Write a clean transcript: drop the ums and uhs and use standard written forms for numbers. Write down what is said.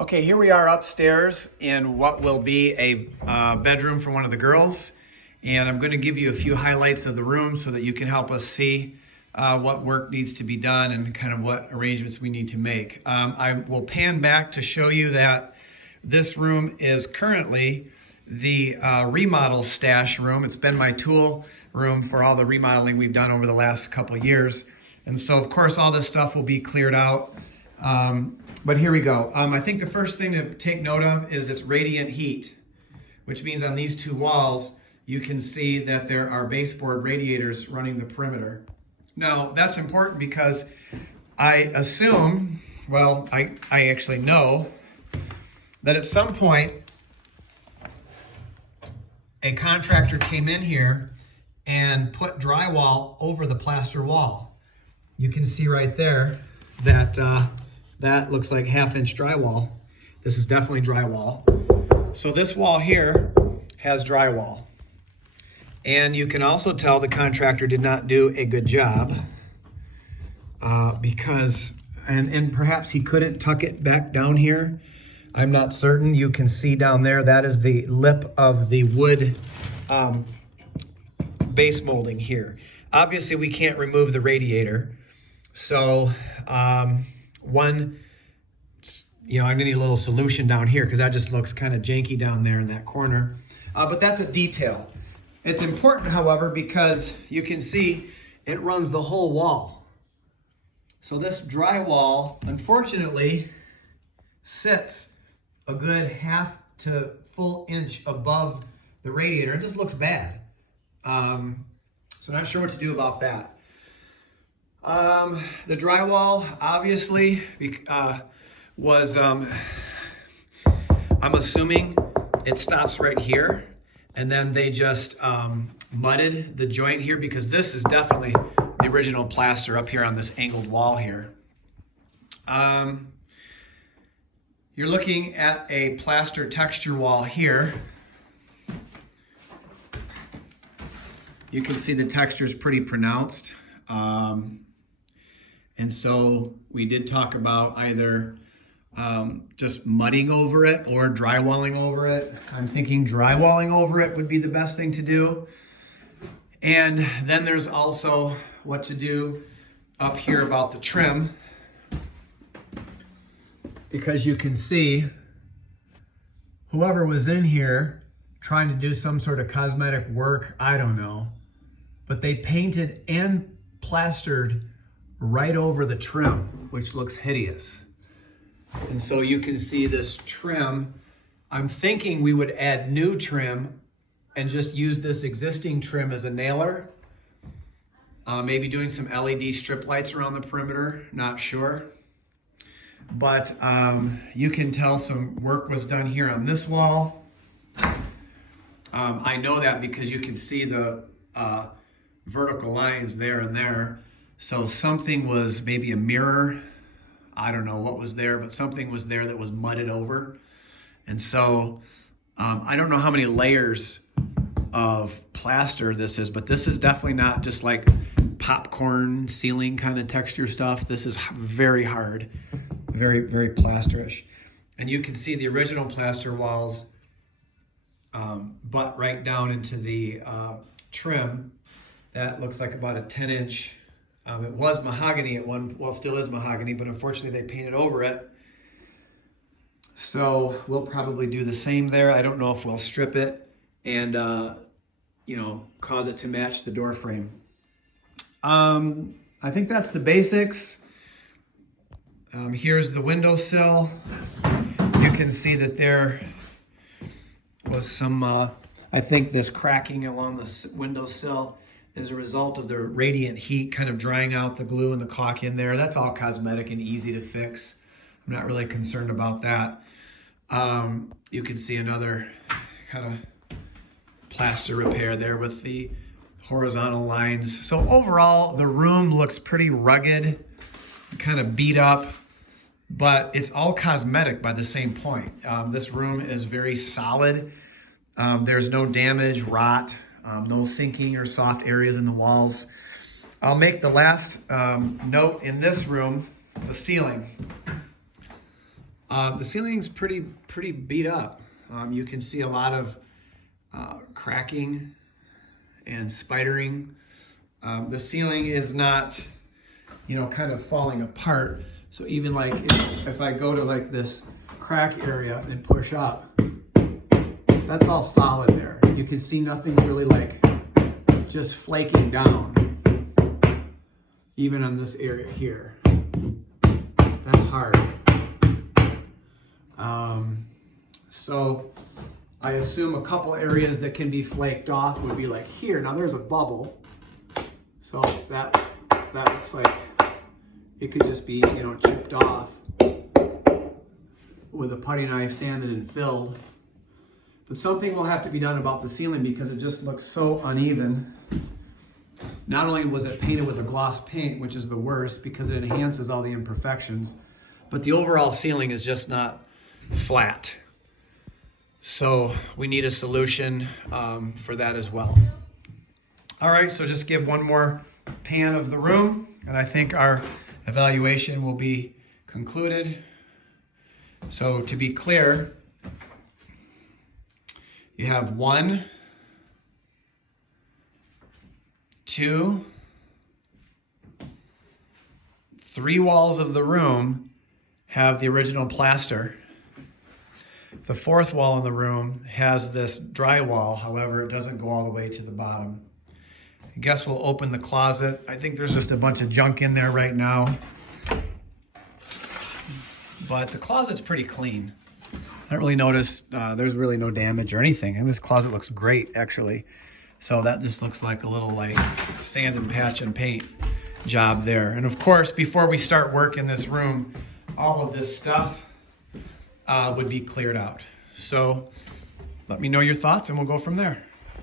Okay, here we are upstairs in what will be a bedroom for one of the girls. And I'm going to give you a few highlights of the room so that you can help us see what work needs to be done and kind of what arrangements we need to make. I will pan back to show you that this room is currently the remodel stash room. It's been my tool room for all the remodeling we've done over the last couple of years. And so, of course, all this stuff will be cleared out. But here we go. I think the first thing to take note of is it's radiant heat, which means on these two walls, you can see that there are baseboard radiators running the perimeter. Now, that's important because I assume, well, I actually know that at some point, a contractor came in here and put drywall over the plaster wall. You can see right there that that looks like 1/2-inch drywall. This is definitely drywall. So this wall here has drywall. And you can also tell the contractor did not do a good job because perhaps he couldn't tuck it back down here. I'm not certain. You can see down there, that is the lip of the wood base molding here. Obviously, we can't remove the radiator. So I'm gonna need a little solution down here because that just looks kind of janky down there in that corner. But that's a detail. It's important, however, because you can see it runs the whole wall. So this drywall, unfortunately, sits a good 1/2 to full inch above the radiator. It just looks bad. So not sure what to do about that. The drywall, obviously, was, I'm assuming it stops right here, and then they just mudded the joint here because this is definitely the original plaster up here on this angled wall here. You're looking at a plaster texture wall here. You can see the texture is pretty pronounced. And so we did talk about either just mudding over it or drywalling over it. I'm thinking drywalling over it would be the best thing to do. And then there's also what to do up here about the trim, because you can see whoever was in here trying to do some sort of cosmetic work, I don't know, but they painted and plastered right over the trim, which looks hideous. And so you can see this trim. I'm thinking we would add new trim and just use this existing trim as a nailer. Maybe doing some LED strip lights around the perimeter, not sure. But you can tell some work was done here on this wall. I know that because you can see the vertical lines there and there. So something was, maybe a mirror, I don't know what was there, but something was there that was mudded over. And so I don't know how many layers of plaster this is, but this is definitely not just like popcorn ceiling kind of texture stuff. This is very hard, very, very plasterish. And you can see the original plaster walls butt right down into the trim. That looks like about a 10-inch. It was mahogany at well, still is mahogany, but unfortunately they painted over it. So we'll probably do the same there. I don't know if we'll strip it and, cause it to match the door frame. I think that's the basics. Here's the windowsill. You can see that there was some, I think this cracking along the windowsill as a result of the radiant heat kind of drying out the glue and the caulk in there. That's all cosmetic and easy to fix. I'm not really concerned about that. You can see another kind of plaster repair there with the horizontal lines. So overall, the room looks pretty rugged, kind of beat up, but it's all cosmetic by the same point. This room is very solid. There's no damage, rot, no sinking or soft areas in the walls. I'll make the last note in this room, the ceiling. The ceiling's pretty beat up. You can see a lot of cracking and spidering. The ceiling is not, kind of falling apart. So even like if I go to like this crack area and push up, that's all solid there. You can see nothing's really like just flaking down. Even on this area here, that's hard. So I assume a couple areas that can be flaked off would be like here. Now there's a bubble, so that looks like it could just be, chipped off with a putty knife, sanded and filled. But something will have to be done about the ceiling because it just looks so uneven. Not only was it painted with a gloss paint, which is the worst because it enhances all the imperfections, but the overall ceiling is just not flat. So we need a solution for that as well. All right, so just give one more pan of the room, and I think our evaluation will be concluded. So to be clear, you have 1, 2, 3 walls of the room have the original plaster. The 4th wall in the room has this drywall, however, it doesn't go all the way to the bottom. I guess we'll open the closet. I think there's just a bunch of junk in there right now. But the closet's pretty clean. I don't really notice there's really no damage or anything. And this closet looks great, actually. So that just looks like a little like sand and patch and paint job there. And of course, before we start work in this room, all of this stuff would be cleared out. So let me know your thoughts and we'll go from there.